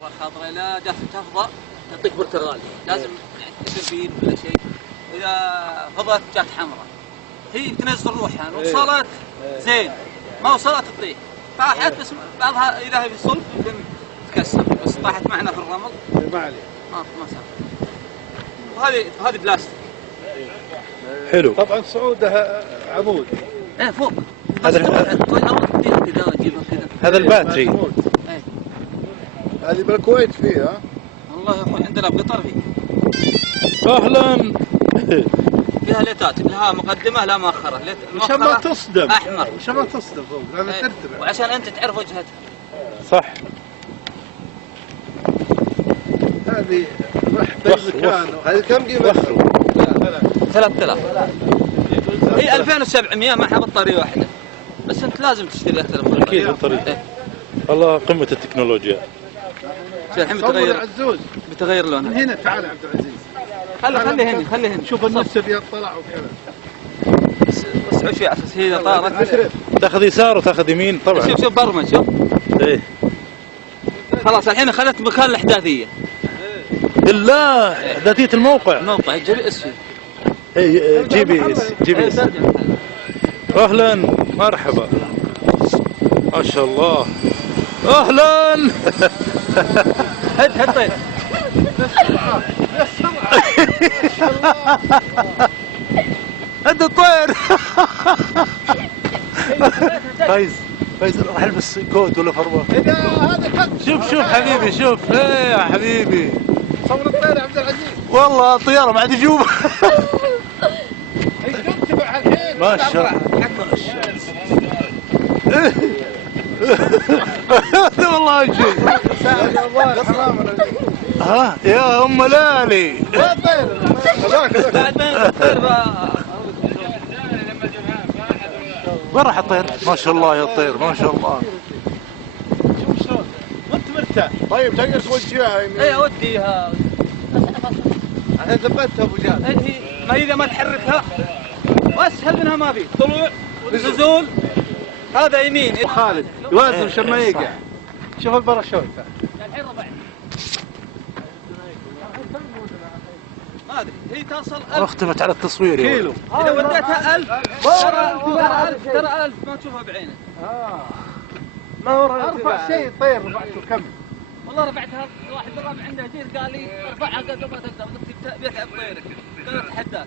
خاطر لا جات تفضى تعطيك برتقالي، لازم يعني تسير ولا شيء. اذا فضت جات حمراء هي تنزل روحها، وصلت زين ما وصلت تطيح، طاحت بس بعضها اذا هي في الصلب يمكن تكسر، بس طاحت معنا في الرمل ما عليه ما صار. وهذه بلاستيك. حلو. طبعا صعودها عمود. ايه فوق هذا هذا الباتري. ايه هذه بالكويت فيها. والله يا اخوي عندنا بقطر فيه. اهلا. فيها ليتات، لها مقدمه لا مؤخره، عشان ما تصدم. احمر عشان ما تصدم فوق لانها ايه. ترتفع. وعشان انت تعرف وجهتها. صح. هذه راح بالمكان. هذه كم قيمتها؟ 3000. هي 2700 معها بطاريه واحده، بس انت لازم تشتري اكثر من اكيد بطاريه. بطاريه. إيه. والله قمه التكنولوجيا. الحين صور عزوز بتغير من لونها. هنا. تعال يا عبد العزيز. خلي هنا شوف النص ابيض طلع وكذا. بس عشي على اساس هي طارت. تاخذ يسار وتاخذ يمين طبعا. شوف برمج شوف. ايه خلاص الحين اخذت مكان الاحداثيه. بالله ذاتيه الموقع. الموقع جي بي اس فيه. اي جي بي اس. اهلا مرحبا. ما شاء الله. اهلا. هد طير. هد الطير. فايز راح البس كوت ولا فروه. شوف حبيبي شوف. ايه يا حبيبي صور الطير يا عبد العزيز. والله الطياره ما عاد يجوب. تبع الحين ما شاء الله. والله شيء. ها يا ام لالي. بعد ما الطير وين راح الطير؟ ما شاء الله يا الطير ما شاء الله. شوف شلون وانت مرتاح. طيب تقدر توجهها يمين. اي اوديها. الحين ثبتها ابو جاد. هي ما اذا ما تحركها واسهل منها ما في طلوع ونزول. هذا يمين خالد يوازن عشان ما يقع. شوف الباراشوت. الحين ربع ما ادري هي توصل 1000 اختفت على التصوير كيلو. اذا وديتها 1000 ترى 1000 ما تشوفها بعينك. ما هو ارفع شيء طير رفعته كم؟ والله رفعتها واحد بالرابع عنده جير قال لي ارفعها قد ما تقدر بيتعب طيرك. قال اتحداك.